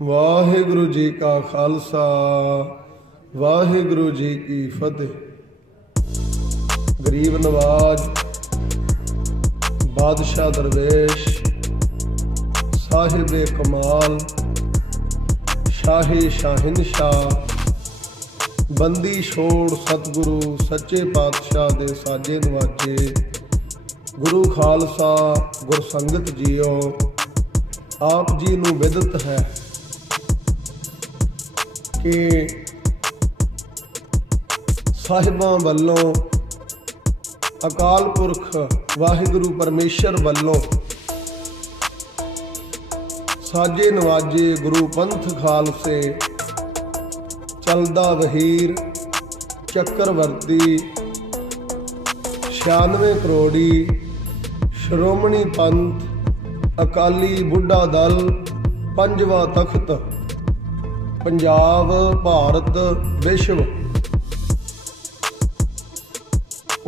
वाहिगुरु जी का खालसा वाहिगुरु जी की फतेह। गरीब नवाज बादशाह दरवेश साहिब कमाल शाही शाहिनशाह बंदी छोड़ सतगुरु सच्चे पातशाह दे साजे नवाजे गुरु खालसा गुरसंगत जीओ। आप जी नूं विदत है कि साहिबां वल्लों अकाल पुरख वाहिगुरु परमेश्वर वल्लों साजे नवाजे गुरु पंथ खालसे चलदा वहीर चक्रवर्ती 96 करोड़ी श्रोमणी पंथ अकाली बुढ़ा दल पंजवा तख्त पंजाब भारत विश्व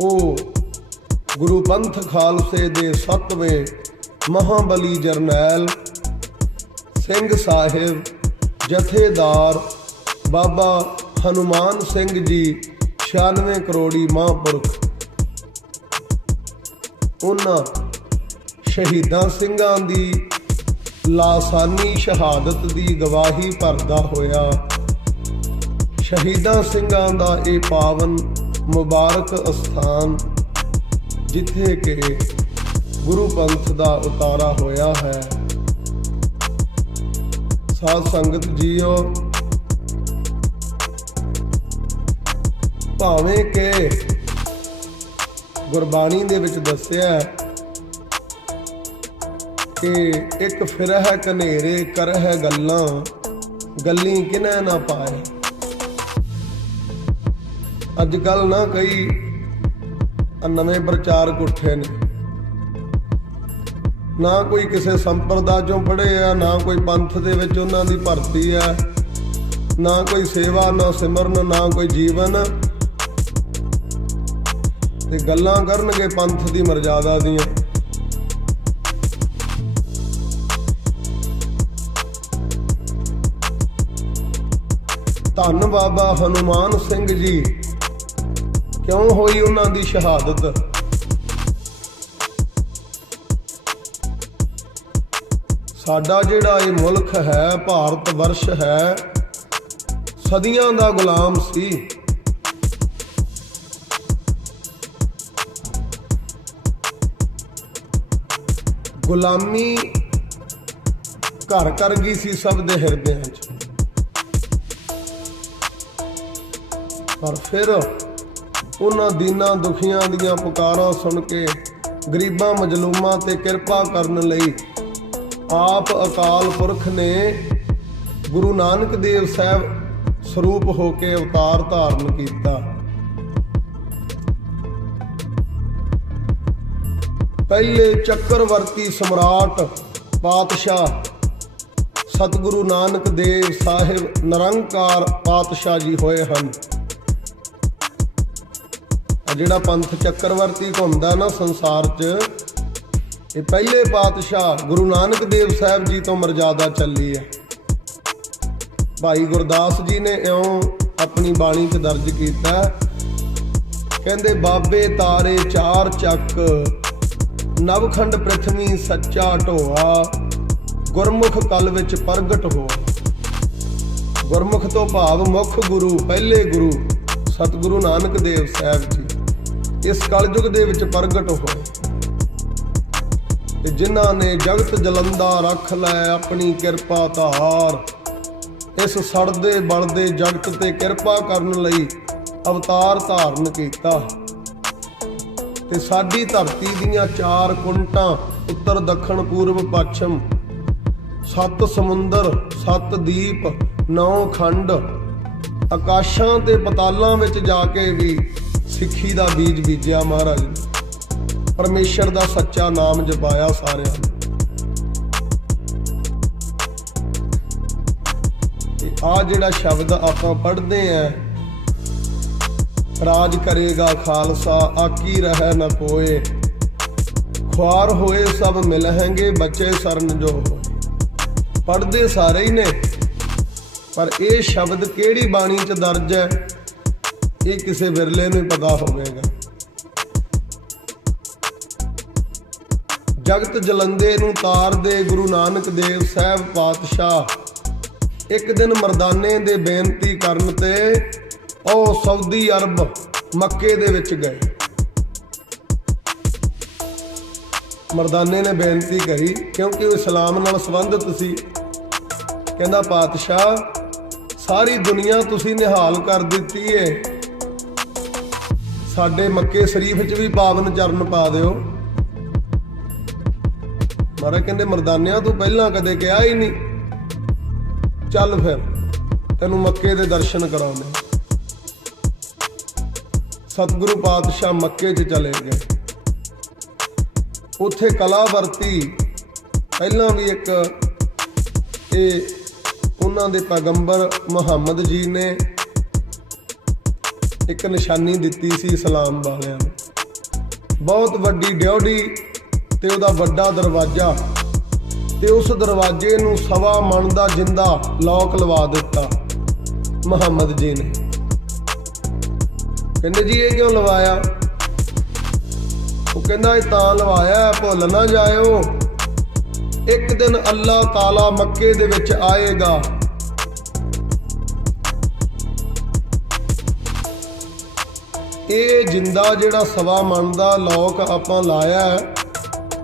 ओ गुरु पंथ खालसे दे 7वें महाबली जरनैल सिंह साहिब जथेदार बाबा हनुमान सिंह जी 96 करोड़ी महापुरख उन्हां शहीदां सिंघां दी लासानी शहादत दी गवाही भरदा होया शहीदां सिंघां दा ये पावन मुबारक अस्थान जिथे के गुरु पंथ दा उतारा होया है। साध संगत जीओ, भावें के गुरबाणी दे विच दस्सिया कि एक फिर है कनेरे कर है गल्लां गल्ली किन्ह ना पाए। अजकल ना कई नवे प्रचारक उठे ने, ना कोई किसी संप्रदाय चों पढ़े आ, ना कोई पंथ दे विच उन्हां दी भर्ती है, ना कोई सेवा ना सिमरन ना कोई जीवन, ते गल्लां करनगे पंथ दी मर्यादा दियां। धन बाबा हनुमान सिंह जी क्यों होई उन्हां दी शहादत? साडा जिहड़ा ये मुल्क है भारत वर्ष है सदियां दा गुलाम सी। गुलामी घर कर गई सी सब दे हिरदियां च, पर फिर उन्हां दीनां दुखियां दियां पुकारां सुन के गरीबां मजलूमां ते किरपा करन लई आप अकाल पुरख ने गुरु नानक देव साहब स्वरूप होके अवतार धारण किया। पहले चक्रवर्ती सम्राट पातशाह सतगुरु नानक देव साहिब निरंकार पातशाह जी होए हैं। जिहड़ा पंथ चक्रवर्ती घूमदा ना संसार च, ये पहले पातशाह गुरु नानक देव साहब जी तो मर्यादा चली है। भाई गुरदास जी ने इउं अपनी बाणी च दर्ज किया, कहंदे बाबे तारे चार चक नवखंड पृथ्वी सच्चा ढोआ गुरमुख कल विच प्रगट हो। गुरमुख तो भाव मुख गुरु पहले गुरु सतगुरु नानक देव साहब जी इस कलयुग दे विच प्रगट होए, जिन्हां ने जगत जलंदा रख लै अपनी किरपा धार। इस सड़दे बलदे जगत ते किरपा करन लई अवतार धारण कीता। ते साडी धरती दीयां 4 कुंटां उत्तर दक्षिण पूर्व पश्चिम 7 समुंदर 7 दीप 9 खंड आकाशां ते पतालां विच जाके भी सिੱਖੀ ਦਾ बीज बीजिया महाराज ने परमेश्वर ਦਾ सच्चा नाम जपाया सारिਆਂ ने। आ जिहड़ा शब्द आपां पढ़दे हैं राज करेगा खालसा आकी रह न कोए ख्वार होए सब मिलहेंगे बच्चे सरन जो होए। पढ़ते सारे ही ने, पर यह शब्द किहड़ी बाणी च दर्ज है ये किसी विरले नूं पता होवेगा। जगत जलंदे नूं तार दे गुरु नानक देव साहब पातशाह एक दिन मरदाने दे बेनती करन ते ओ सऊदी अरब मक्के दे विच गए। मरदाने ने बेनती करी क्योंकि वो इस्लाम नाल संबंधित सी। कहंदा पातशाह सारी दुनिया तुसी निहाल कर दिती है, साडे मक्के शरीफ च भी पावन चरण पा दिओ। महाराज कहंदे मरदानिया तू पहला कदे कहा ही नहीं, चल फिर तैनू मक्के दे दर्शन कराउने। सतगुरु पातशाह मक्के च चले गए। उत्थे कला वरती पहला भी एक उन्हां दे पैगंबर मुहम्मद जी ने एक निशानी दिती सी इस्लाम वालियां नूं। बहुत वड्डी ड्योढ़ी ते उहदा वड्डा दरवाजा ते उस दरवाजे नूं 1.25 मन दा जिंदा लॉक लवा दिता मुहम्मद जी ने। कहंदे जी ये क्यों लवाया? वो कहंदा ये तां लवाया भुल ना जाओ, एक दिन अल्लाह ताला मक्के दे विच आएगा, ये जिंदा जिहड़ा 1.25 मन दा लॉक आपां लाया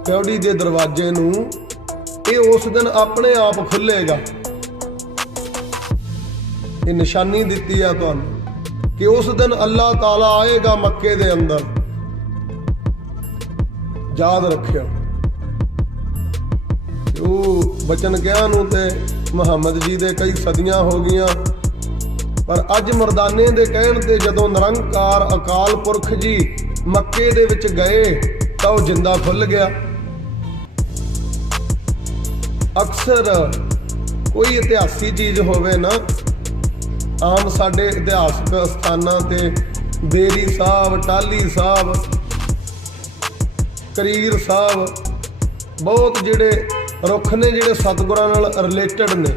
प्यौड़ी दे दरवाजे नूं, ये उस दिन अपने आप खुलेगा। ये निशानी दिती है तुहानूं कि उस दिन अल्लाह ताला आएगा मक्के दे अंदर, याद रखियो। बचन क्या नूं ते मुहम्मद जी दे कई सदियां हो गईयां, पर अज मरदाने दे कहण ते जदों निरंकार अकाल पुरख जी मक्के दे विच गए तां ओह जिंदा खुल गया। अक्सर कोई इतिहासी चीज़ होवे ना, आम साडे इतिहासक स्थानां ते बेरी साहब, टाली साहब, करीर साहब बहुत जिहड़े रुख ने जिहड़े सतगुरां नाल रिलेटेड ने।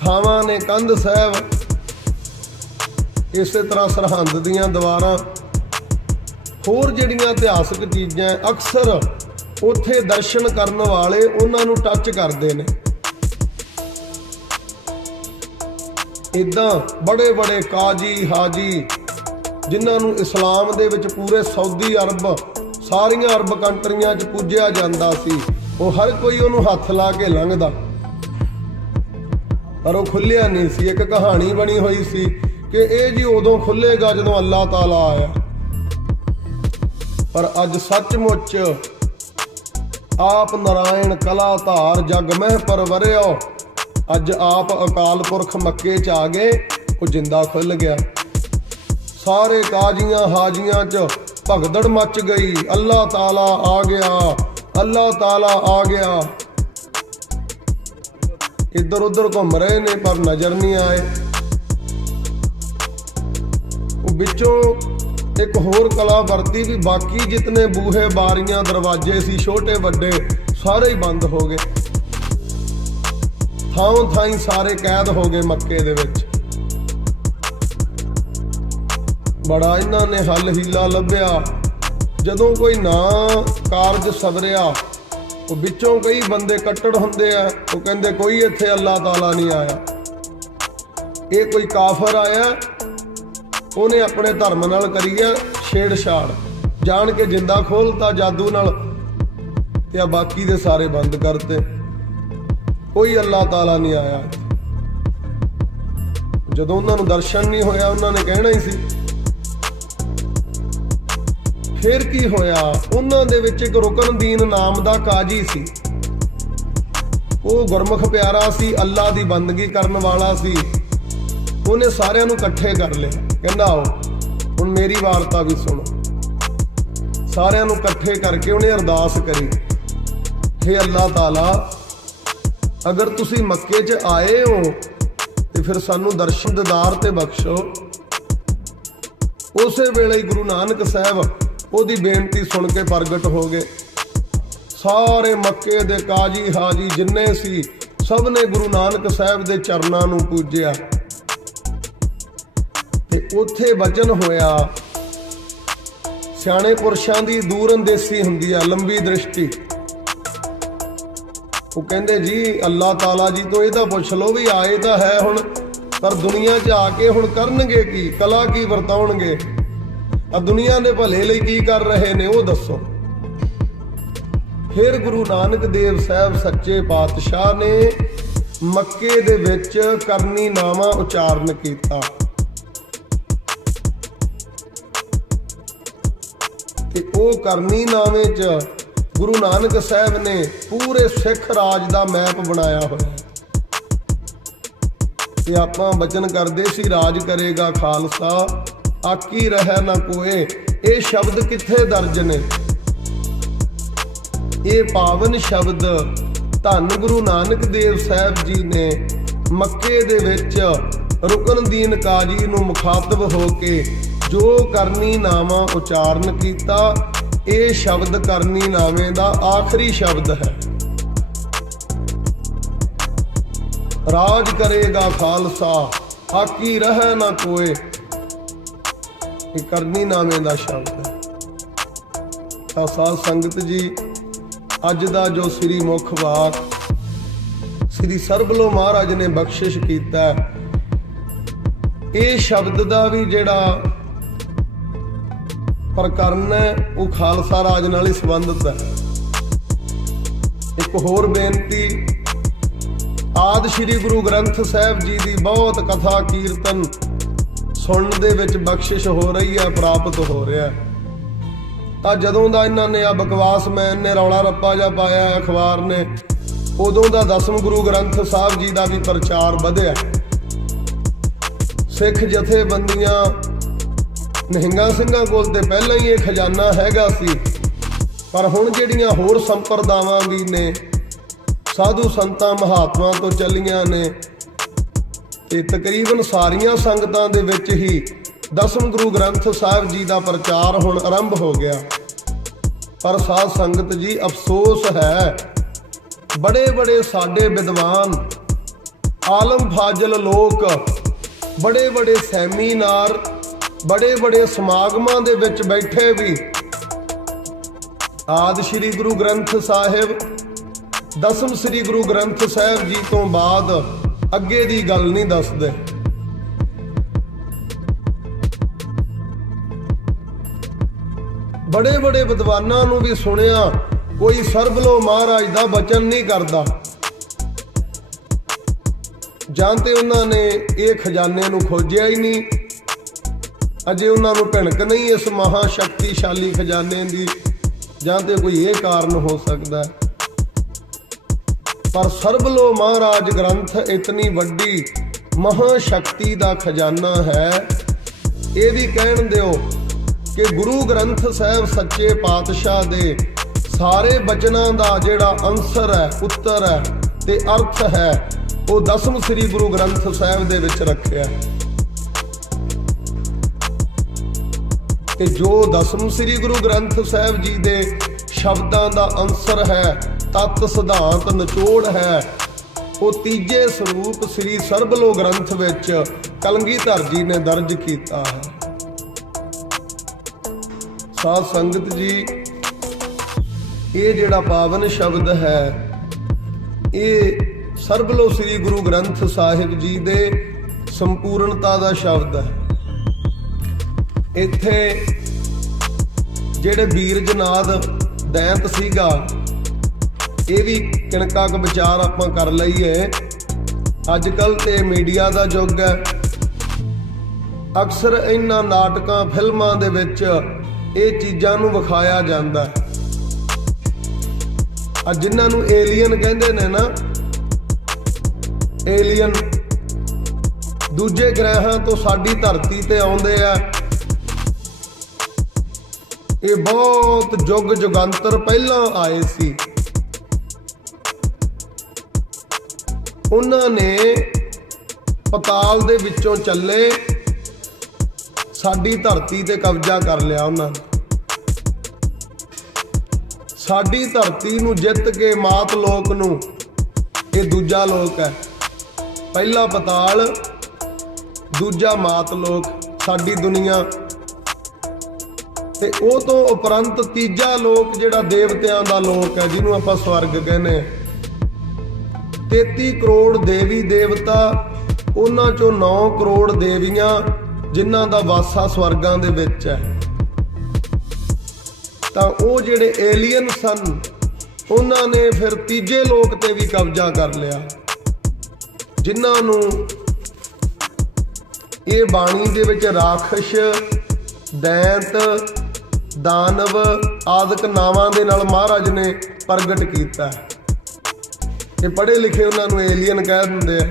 थावां ने कंध साहब, इस तरह सरहंद दीयां दीवारां, होर जिहड़ियां इतिहासक चीज़ां अक्सर उत्थे दर्शन करन वाले उन्हां नूं टच करदे ने। इदां बड़े बड़े काजी हाजी जिन्हां नूं इस्लाम दे विच पूरे सऊदी अरब सारियां अरब कंट्रियां च पूजिया जांदा सी, वो हर कोई उन्हूं हत्थ ला के लंघदा, पर वो खुलिया नहीं सी। एक कहानी बनी हुई सी कि ये जी उदों खुलेगा जदों अल्लाह ताला आया, पर अज सचमुच आप नारायण कला धार जग मह परवरियो, अज आप अकाल पुरख मक्के च आ गए, वो जिंदा खुल गया। सारे काजियां हाजियां च भगदड़ मच गई, अल्लाह ताला आ गया, अल्लाह ताला आ गया। इधर उधर घूम रहे ने पर नजर नहीं आए। विचों एक होर कला वरती भी, बाकी जितने बूहे बारियां दरवाजे सी छोटे वड्डे सारे ही बंद हो गए। थां थाई सारे कैद हो गए मक्के दे विच। बड़ा इन्हां ने हल हीला लभ्या। जदों कोई ना कारज सवरिया, वो विचों कई बंदे कट्टड़ हुंदे आ, वो कहंदे कोई इत्थे अल्लाह ताला नहीं आया, ये कोई काफर आया, उन्हें अपने धर्म नाल करी है छेड़छाड़, जान के जिंदा खोलता जादू नाल, ते बाकी दे सारे बंद करते। कोई अल्लाह ताला नहीं आया। जदों उन्हां नूं दर्शन नहीं होया, उन्होंने कहना ही सी। फिर की होया, उन्हां दे विच एक रुकनदीन नाम दा काजी सी, वो गुरमुख प्यारा सी, अल्लाह दी बंदगी करन वाला सी। उन्हें सारियां नूं इकट्ठे कर लिया, कहंदा आओ हुण मेरी वार्ता भी सुनो। सारियां नूं इकट्ठे करके उन्हें अरदास करी, हे अल्लाह ताला अगर तुसी मक्के च आए हो तो फिर सानू दर्शन दीदार ते बख्शो। उस वेले गुरु नानक साहब ओदी बेनती सुन के प्रगट हो गए। सारे मक्के दे काजी हाजी जिन्ने सी सब ने गुरु नानक साहब दे चरनां नूं पूजिया। ते उत्थे वचन होया, सियाणे पुरुषां दी दूर अंदेसी हुंदी आ, लंबी दृष्टि। वो कहंदे जी अल्लाह ताला जी तो इहदा पुछ लो भी आए तां है हुण, पर दुनिया च आके हुण करनगे की, कला की वरताउणगे, दुनिया दे भले लई की कर रहे ने वो दसो। फिर गुरु नानक देव साहब सच्चे पातशाह ने मक्के दे विच करनी नामा उचारण कीता। ते ओ करनी नामे च गुरु नानक साहब ने पूरे सिख राज दा मैप बनाया होया। ते आपां बचन करदे सी राज करेगा खालसा, आकी रहे ना कोए, ये शब्द किथे दर्ज ने? ये पावन शब्द धन गुरु नानक देव साहब जी ने मक्के दे विच रुकनदीन काजी नूं मुखातब हो के जो करनी नामा उचारण कीता, ये शब्द करनी नामे दा आखिरी शब्द है। राज करेगा खालसा, आकी रहे ना कोए, ये करनी नामे दा शब्द है। साध संगत जी, अज दा जो श्री मुखवाक श्री सरबलो महाराज ने बख्शिश कीता, ये शब्द दा भी जिहड़ा प्रकरण है वो खालसा राज नाल ही संबंधित है। एक होर बेनती, आदि श्री गुरु ग्रंथ साहब जी की बहुत कथा कीर्तन सुनने दे विच बख्शिश हो रही है, प्राप्त हो रहा है। तो जदों दा इन्हां ने आ बकवास मैन ने रौला रप्पा जा पाया अखबार ने, उदों दा 10वें गुरु ग्रंथ साहब जी का भी प्रचार वधिया। सिख जथेबंदियां निहंगा सिंघां कोल ते पहलां ही ये खजाना हैगा सी, पर हुण जिहड़ियां होर संप्रदावां भी ने, साधु संतां महात्मा तो चलियां ने, ते तकरीबन सारियां संगतां दे विच ही 10वें गुरु ग्रंथ साहब जी का प्रचार हुण आरंभ हो गया। पर साध संगत जी, अफसोस है बड़े बड़े साडे विद्वान आलम फाजल लोग बड़े बड़े सैमीनार बड़े बड़े समागमां दे विच बैठे भी आदि श्री गुरु ग्रंथ साहिब 10वें श्री गुरु ग्रंथ साहब जी तो बाद अगे दी गल नहीं दसदे। बड़े बड़े विद्वानां नूं भी सुनिया, कोई सरबलो महाराज दा वचन नहीं करदा, जां ते उन्हां ने ये खजाने नूं खोजिया ही नहीं, अजे उन्हां नूं भिणक नहीं इस महाशक्तिशाली खजाने दी, जां ते कोई ये कारण हो सकदा है। पर सरबलो महाराज ग्रंथ इतनी वड्डी महाशक्ति दा खजाना है। ये भी कहण दिओ कि गुरु ग्रंथ साहब सच्चे पातशाह दे सारे बचनां दा जिहड़ा अंसर है, उत्तर है ते अर्थ है, वो 10वें श्री गुरु ग्रंथ साहब दे विच रखिया। कि जो 10वें श्री गुरु ग्रंथ साहब जी दे शब्दां दा अंसर है, तत्त सिद्धांत निचोड़ है, वो तीजे स्वरूप श्री सरबलो ग्रंथ विच कलगीधर जी ने दर्ज किया है। साध संगत जी, ये जिहड़ा पावन शब्द है, ये सरबलो श्री गुरु ग्रंथ साहिब जी दे संपूर्णता दा शब्द है। इत्थे जिहड़े वीर जनाद दैंत सीगा, ये भी किणका क विचार आपां कर लईए। अजकल ते मीडिया दा युग है, अक्सर इन्हां नाटकां फिल्मां दे विच ये चीज़ां नूं विखाया जांदा है। जिन्हां नूं एलियन कहंदे ने ना, एलियन दूजे ग्रहां तो साडी धरती ते आउंदे आ। ये बहुत जुग जुगंतर पहलां आए सी। उन्हां ने पताल दे विचों चले, साडी धरती ते कब्जा कर लिया। उन्हां ने साडी धरती नूं जित के मात लोक नूं, ये दूजा लोक है। पहला पताल, दूजा मात लोक, साडी दुनिया। ते ओ तो उपरंत तीजा लोक जिहड़ा देवतियां दा लोक है, जिन्हों आपां स्वर्ग कहने। 33 करोड़ देवी देवता, उन्हां चों 9 करोड़ देवियां जिन्हां दा वासा स्वर्गां दे विच है। तां ओ जिहड़े एलियन सन, उन्हां ने फिर तीजे लोक ते भी कब्जा कर लिया, जिन्हां नूं ये बाणी दे विच राखश, दैंत, दानव आदਿਕ नावां दे नाल महाराज ने प्रगट किया। ये पढ़े लिखे उन्होंने एलियन कह दिंदे आ।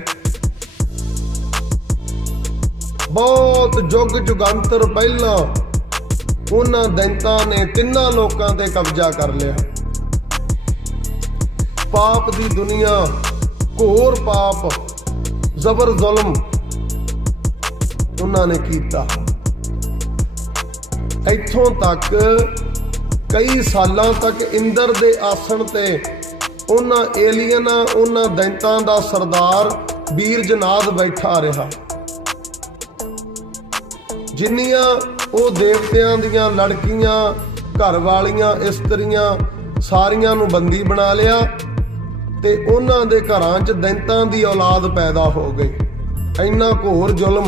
बहुत जुग जुगंतर पहला उन्हां दैंतां ने तिन्हां लोकां ते कब्जा कर लिया। पाप दी दुनिया, घोर पाप, जबर जुल्म उन्होंने किया। इत्थों तक कई सालों तक इंद्र दे आसन ते उन्हां एलियनां, उन्हां दैंतां दा सरदार वीर जनाद बैठा रहा। जिन्नियां वो देवतियां दियां लड़कियां, घर वालियां, इस्त्रियां सारियां नूं बंदी बना लिया ते उन्हां दे घरां च दैंतां दी औलाद पैदा हो गई। इन्ना घोर जुल्म,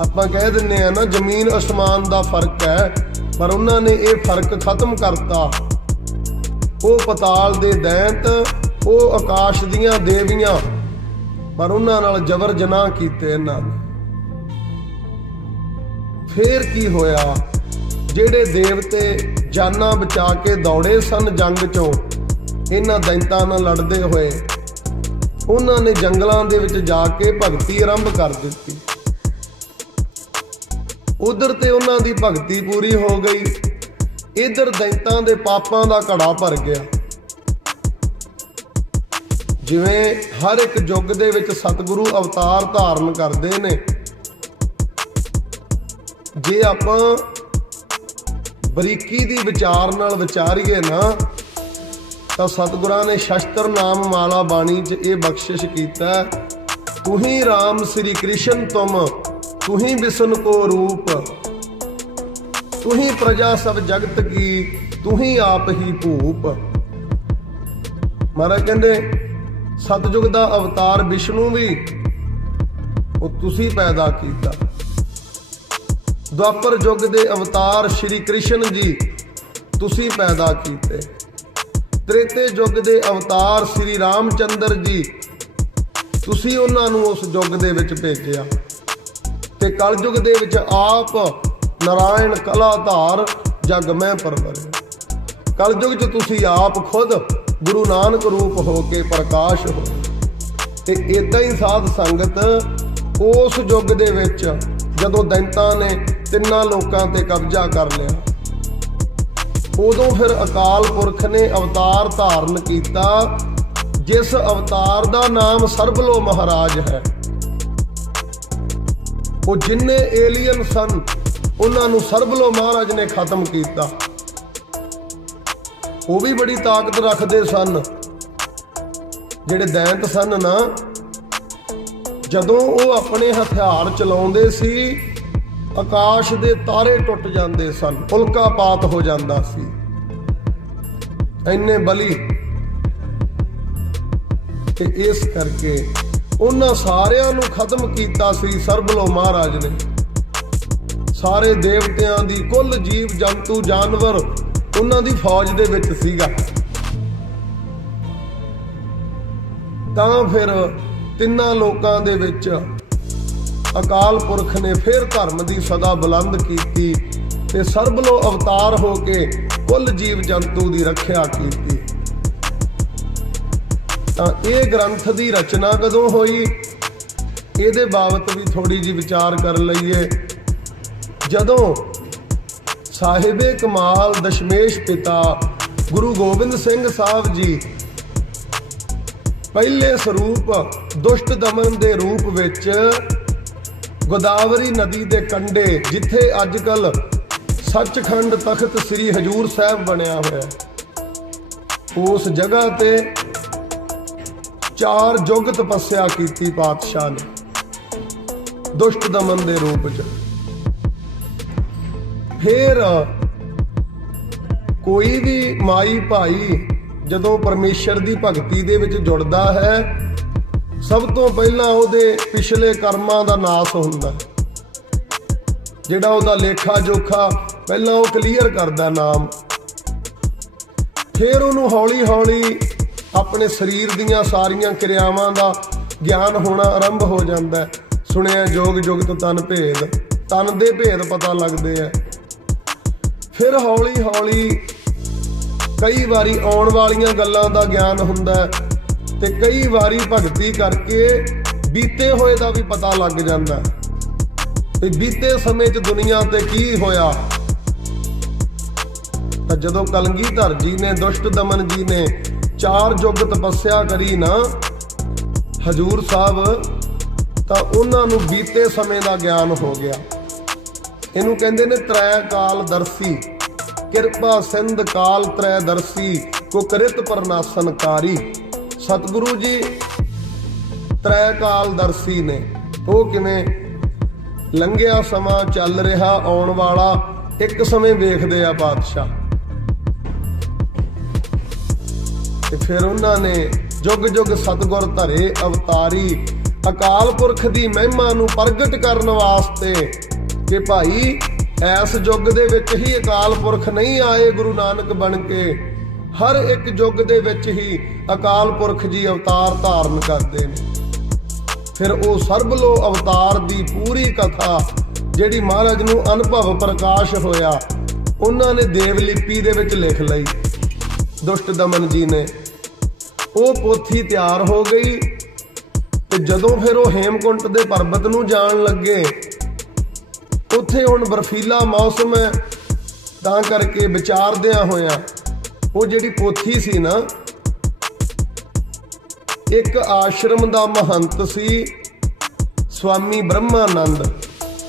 आपां कह दिंदे आ ना जमीन आसमान दा फर्क है, पर उन्होंने ये फर्क खत्म करता। वो पताल दे दैंत, वो आकाश दियां देवियां, पर उन्हां नाल जबर जनाह कीते इन्हां ने। फिर की होया, जेड़े देवते जाना बचा के दौड़े सन जंग चों इन्हां दैंतां नाल लड़दे होए, उन्होंने जंगलों दे विच जाके भगती आरंभ कर दित्ती। उधर ते उन्हां दी भगती पूरी हो गई, इधर दैंतां दे पापां दा घड़ा भर गया। जिवें हर एक युग दे विच सतगुरु अवतार धारण करदे ने, जे आपां बरीकी दी विचार नाल विचारीए ना, तां सतगुरां ने शस्त्र नाम माला बाणी च ये बख्शिश कीता। तुही राम श्री कृष्ण तुम, तुही विष्णु को रूप, तुही प्रजा सब जगत की, तुही आप ही भूप। महाराज कहते सतयुग दा अवतार विष्णु भी वो तुसी पैदा किया। द्वापर युग दे अवतार श्री कृष्ण जी तुसी पैदा कीते। त्रेते युग दे अवतार श्री रामचंद्र जी तुसी उन्हां नूं उस युग दे विच भेजिया। ते कलयुग दे विच आप नारायण कलाधार जग में परवरे। कलयुग च तुसी आप खुद गुरु नानक रूप हो के प्रकाश हो। ते इदां ही साध संगत उस युग दे विच जदों दैंतां ने तिन्नां लोकां ते कब्जा कर लिया, उदों फिर अकाल पुरख ने अवतार धारण किया, जिस अवतार दा नाम सरबलो महाराज है। वो जिन्ने एलियन सन उन्होंने सरबलो महाराज ने खत्म किया। वो भी बड़ी ताकत रखते सन जेड़े दैंत सन ना। जदों वो अपने हथियार चलाउंदे सी, आकाश दे तारे टुट जाते सन, उल्कापात हो जाता सी, इन्ने बली। ते इस करके उन्हां सारियां नूं खत्म कीता सी सरबलो महाराज ने। सारे देवतियां दी कुल जीव जंतु जानवर उन्हां दी फौज दे विच सीगा। तां फिर तिन्नां लोकां दे विच अकाल पुरख ने फिर धर्म की सदा बुलंद की ते सरबलो अवतार हो के कुल जीव जंतु की रखिया की। तां ये ग्रंथ की रचना कदों होई, ये बाबत भी थोड़ी जी विचार कर लईए। जदों साहिबे कमाल दशमेश पिता गुरु गोबिंद सिंह साहब जी पहले स्वरूप दुष्ट दमन के रूप विच गोदावरी नदी के कंढे, जिथे अजकल सचखंड तख्त श्री हजूर साहब बनया हुआ, उस जगह ते 4 युग तपस्या की पातशाह ने दुष्ट दमन के रूप च। फिर कोई भी माई भाई जदों परमेश्वर की भगती दे विच जुड़दा है, सब तो पहला उहदे पिछले कर्मां दा नाश हुंदा, जिहड़ा उहदा लेखा जोखा पहला वो क्लीयर करदा नाम। फिर उहनूं हौली हौली अपने शरीर दीयां सारियां क्रियावां दा ज्ञान होना आरंभ हो जाता है। सुनिया जोग जुगत तन भेद, तन दे भेद पता लगते हैं। फिर हौली हौली कई बारी आउण वालियां गल्लां दा ज्ञान हुंदा है, ते कई बारी भगती करके बीते होए दा भी पता लग जाता है, बीते समय च दुनिया ते की होया। जदों कलगीधर जी ने, दुष्ट दमन जी ने 4 युग तपस्या करी ना हजूर साहब, तो उन्होंने बीते समय का ज्ञान हो गया। इनू कहते ने त्रै काल दर्शी, किरपा सिंध काल त्रै दर्शी, कुकरित प्रनाशनकारी। सतगुरु जी त्रै काल दर्शी ने। वो किवें लंघिया समा चल रहा आउण वाला एक समय वेखदे आ पातशाह, ते फिर उन्होंने जुग जुग सतगुर धरे अवतारी, अकाल पुरख की महिमा नूं प्रगट करने वास्ते कि भाई इस युग दे विच ही अकाल पुरख नहीं आए गुरु नानक बन के, हर एक युग दे विच ही अकाल पुरख जी अवतार धारण करते हैं। फिर वो सरबलो अवतार की पूरी कथा जिहड़ी महाराज नूं अनुभव प्रकाश होया, उन्होंने देवलिपि दे विच लिख लई दुष्ट दमन जी ने। वो पोथी तैयार हो गई, ते जदों फिर वो हेमकुंट दे पर्बत नूं जाण लगे, उत्थे हुण बर्फीला मौसम है, तां करके विचारदियां होया वो जिहड़ी पोथी सी ना, एक आश्रम दा महंत सी स्वामी ब्रह्मानंद।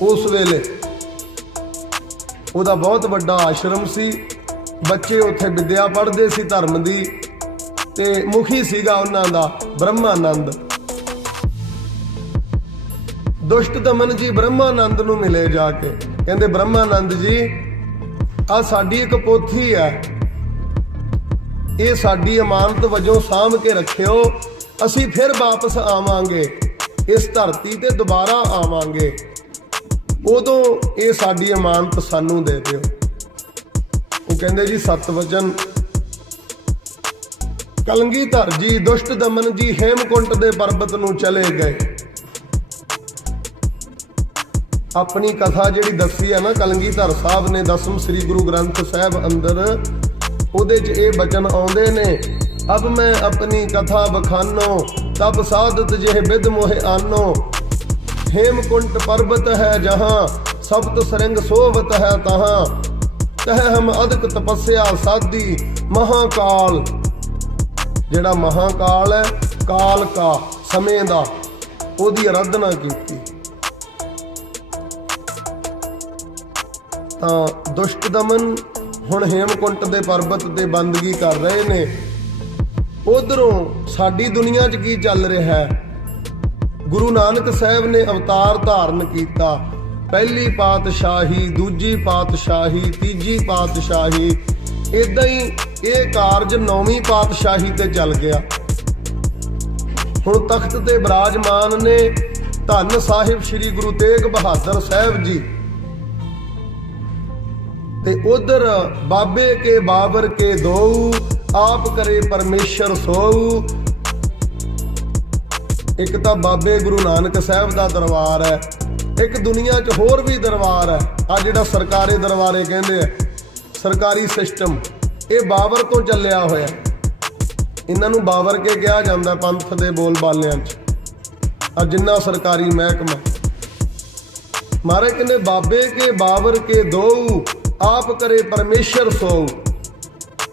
उस वेले उहदा बहुत वड्डा आश्रम सी, बच्चे उत्थे विद्या पढ़दे सी धर्म दी, ते मुखी सीगा उन्हां दा ब्रह्मानंद। दुष्ट दमन जी ब्रह्मानंद नूं मिले जाके, कहंदे ब्रह्मानंद जी आ साडी एक पोथी है, ये साडी अमानत वजों साਂਭ के रखियो, असी फिर वापस आवांगे इस धरती ते दोबारा आवांगे, उदों ये साडी अमानत सानू दे दिओ। वो कहंदे जी सत वचन। कलगीधर जी दुष्ट दमन जी हेमकुंट दे पर्बत नूं चले गए। अपनी कथा जिहड़ी दसी है ना कलगीधर साहब ने दसम श्री गुरु ग्रंथ साहब अंदर, उहदे च ये बचन आउंदे ने, अब मैं अपनी कथा बखानो, तब साधत जेह बिद मोहे आनो, हेमकुंट पर्वत है जहां, सप्त सरंग सोवत है तहां, तह हम अधिक तपस्या साधी, महाकाल। जिहड़ा महाकाल है, काल का समय दा, ओदी आराधना की। तां दुष्ट दमन हुण हेमकुंट दे पर्वत ते बंदगी कर रहे ने। उधरों साडी दुनिया च की चल रहा है, गुरु नानक साहब ने अवतार धारण किया, पहली पातशाही, दूजी पातशाही, तीजी पातशाही, इदां ही ये कारज 9वीं पातशाही ते चल गया। हुण तख्त ते विराजमान ने धन साहिब श्री गुरु तेग बहादुर साहब जी, ते उधर बाबे के बाबर के दोऊ, आप करे परमेश्वर सोऊ। एक तो बाबे गुरु नानक साहब का दरबार है, एक दुनिया च होर भी दरबार है। आ जिहड़ा सरकारी दरबारे कहंदे आ, सरकारी सिस्टम, ये बाबर तो चलिया होया। इन्हां नूं बाबर के कहा जाता पंथ दे बोल बालियां च। जिन्ना सरकारी महकमा मारे कहने बाबे के बाबर के दोऊ, आप करे परमेश्वर सोऊ।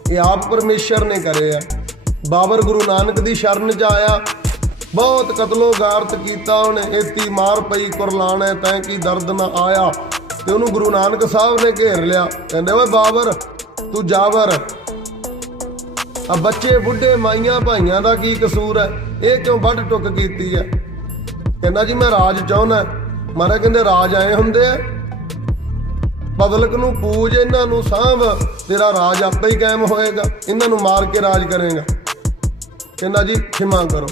ये आप परमेश्वर ने करे है। बाबर गुरु नानक दी शरण च आया, बहुत कतलो गारत किया उन्हें, एती मार पई कुरलाने तैं की दर्द ना आया। ते उन्होंने गुरु नानक साहब ने घेर लिया, कहते ओए बाबर तू जावर, आ बच्चे बुढ़े माइया भाइयों का की कसूर है, ये क्यों वढ टुक कीती है? कहना जी मैं राज चाहना। महाराज कहते राज आए होंदे आ, पब्लिक नूं पूज, इन्हां नूं सांभ, तेरा राज आपे ही कायम होएगा। इन्हां नूं मार के राज करेगा। कहना जी खिमा करो।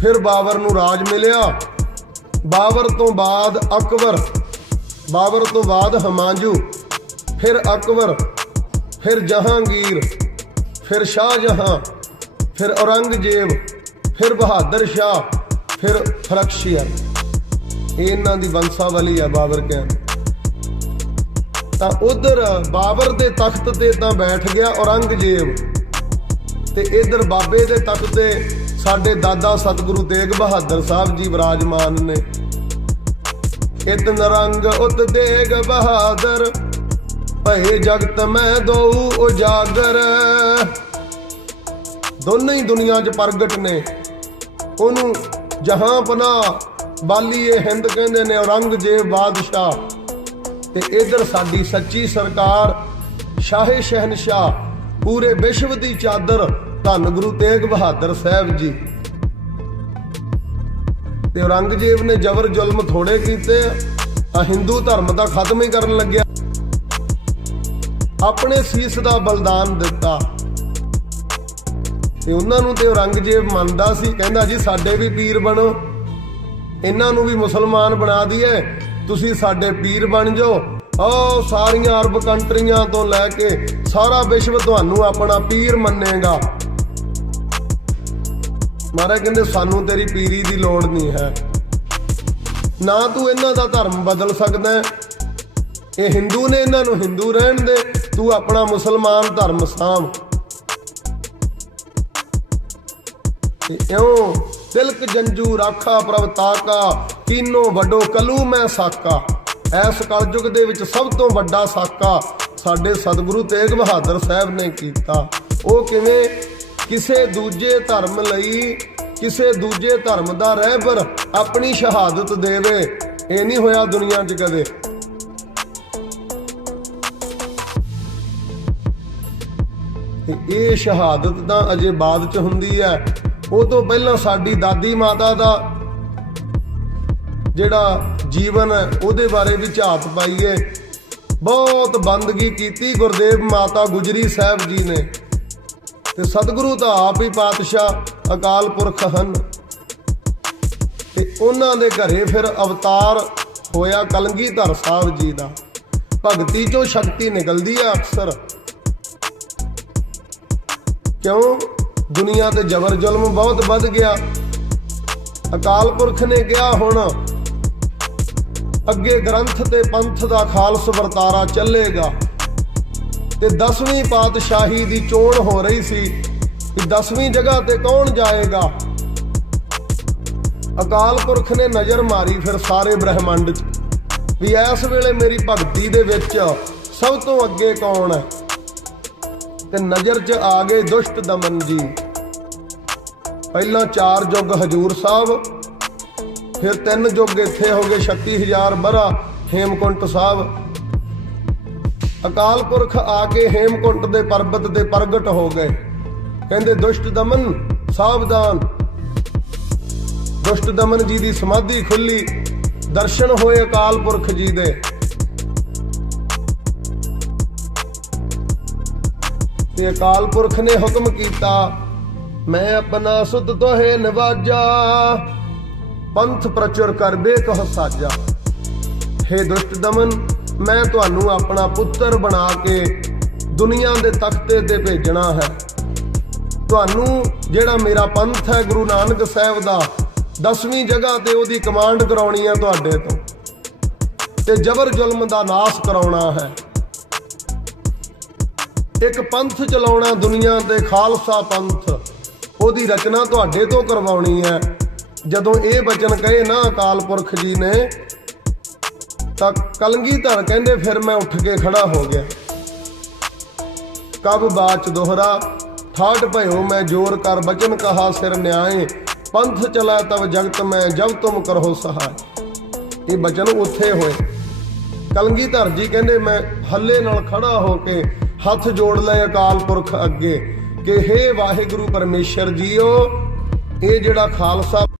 फिर बाबर नूं राज मिलिया। बाबर तो बाद अकबर, बाबर तो बाद हुमायूं, फिर अकबर, फिर जहांगीर, फिर शाहजहां, फिर औरंगजेब, फिर बहादुर शाह, फिर फरख्शिया। इन्हां दी वंशावली है बाबर कहते। तां उधर बाबर दे तख्त ते तां बैठ गया औरंगजेब, ते इधर बाबे दे तख्त ते साडे दादा सतगुरु तेग बहादुर साहब जी विराजमान ने। इत नरंग उत तेग बहादुर, भए जगत में दो उजागर। दोनों ही दुनिया च प्रगट ने। उन्हों जहां पनाह बालीए हिंद कहते ने औरंगजेब बादशाह, ते इधर साडी सच्ची सरकार शाहे शहनशाह, पूरे विश्व की चादर धन गुरु तेग बहादुर साहब जी। ते औरंगजेब ने जबर जुल्म थोड़े कीते, हिंदू धर्म का खत्म ही करन लग्या। अपने सीस का बलिदान दिता। ते उन्हां नूं ते औरंगजेब मनदा सी, कहंदा जी साडे भी पीर बनो, इन्हां नूं भी मुसलमान बना दिए, तुसी साडे पीर बन जाओ। सारियां अरब कंट्रियां तो लैके सारा विश्व तुहानूं अपना पीर मन्नेगा। महाराज कहंदे सानू तेरी पीरी की लोड़ नहीं है, ना तू इन्हां दा धर्म बदल सकदा है। ये हिंदू ने, इन्हां नूं हिंदू रहन दे, तू अपना मुसलमान धर्म सांभ। इउं तिलक जंजू राखा प्रभ ताका, कीनो वड्डो कलू मैं साका। इस कलयुग दे विच सब तो वड्डा साका साडे सतगुरु तेग बहादुर साहब ने कीता। वो किवें? किसे दूजे धर्म लई, किसे दूजे धर्म दा रहबर अपनी शहादत देवे, ये नहीं होया दुनिया च कदे। ये शहादत तां अजे बाद च हुंदी है। वो तो पहला साडी दादी माता दा जिहड़ा जीवन है उहदे बारे भी झात पाईए। बहुत बंदगी कीती गुरदेव माता गुजरी साहब जी ने, ते सतगुरु तो आप ही पातशाह अकाल पुरख हन। ते उन्हां दे घरे फिर अवतार होया कलगीधर साहब जी दा। भगती चों शक्ति निकलदी है अक्सर। क्यों? दुनिया ते जबर जुल्म बहुत बढ़ गया। अकाल पुरख ने कहा हुण अगे ग्रंथ ते पंथ दा खालस वरतारा चलेगा। ते 10वीं पातशाही दी चोण हो रही सी कि 10वीं जगह ते कौन जाएगा। अकाल पुरख ने नज़र मारी फिर सारे ब्रह्मंड च भी इस वेले मेरी भगती दे विच सब तो अगे कौन है। ते नज़र च आ गए दुष्ट दमन जी। पहला 4 युग हजूर साहब, फिर 3 युग इत्थे हो गए 36,000 बरा हेमकुंट साहब। अकाल पुरख आके हेमकुंट दे पर्वत ते प्रगट हो गए। कहंदे दुष्ट दमन सावधान। दुष्ट दमन जी दी समाधि खुली, दर्शन होए अकाल पुरख जी दे। ते अकाल पुरख ने हुक्म किया, मैं अपना सुत तोहे नवाजा, पंथ प्रचुर कर बे कह साजा। हे दुष्ट दमन, मैं तुहानू अपना पुत्र बना के दुनिया दे तख्ते ते भेजना है। तुहानू जेड़ा मेरा पंथ है गुरु नानक साहब दा 10वीं जगह ते ओदी कमांड कराउणी है तुहाडे तो, ते जबर जुल्म दा नाश कराउणा है। एक पंथ चलाउणा दुनिया ते खालसा पंथ, ओदी रचना तुहाडे तो करवाउणी है। जदों ये बचन कहे ना अकाल पुरख जी ने, तां कलगीधर कहंदे फिर मैं उठ के खड़ा हो गया। कब बाच दोहरा ठाठ भयो मैं जोर कर, बचन कहा सिर न्याय, पंथ चला तब जगत में जब तुम करो सहाय। ये बचन उत्थे होए। कलगीधर जी कहंदे मैं हल्ले नाल खड़ा होके हथ जोड़ ले अकाल पुरख अगे, कि हे वाहिगुरु परमेश्वर जीओ, ये जिहड़ा खालसा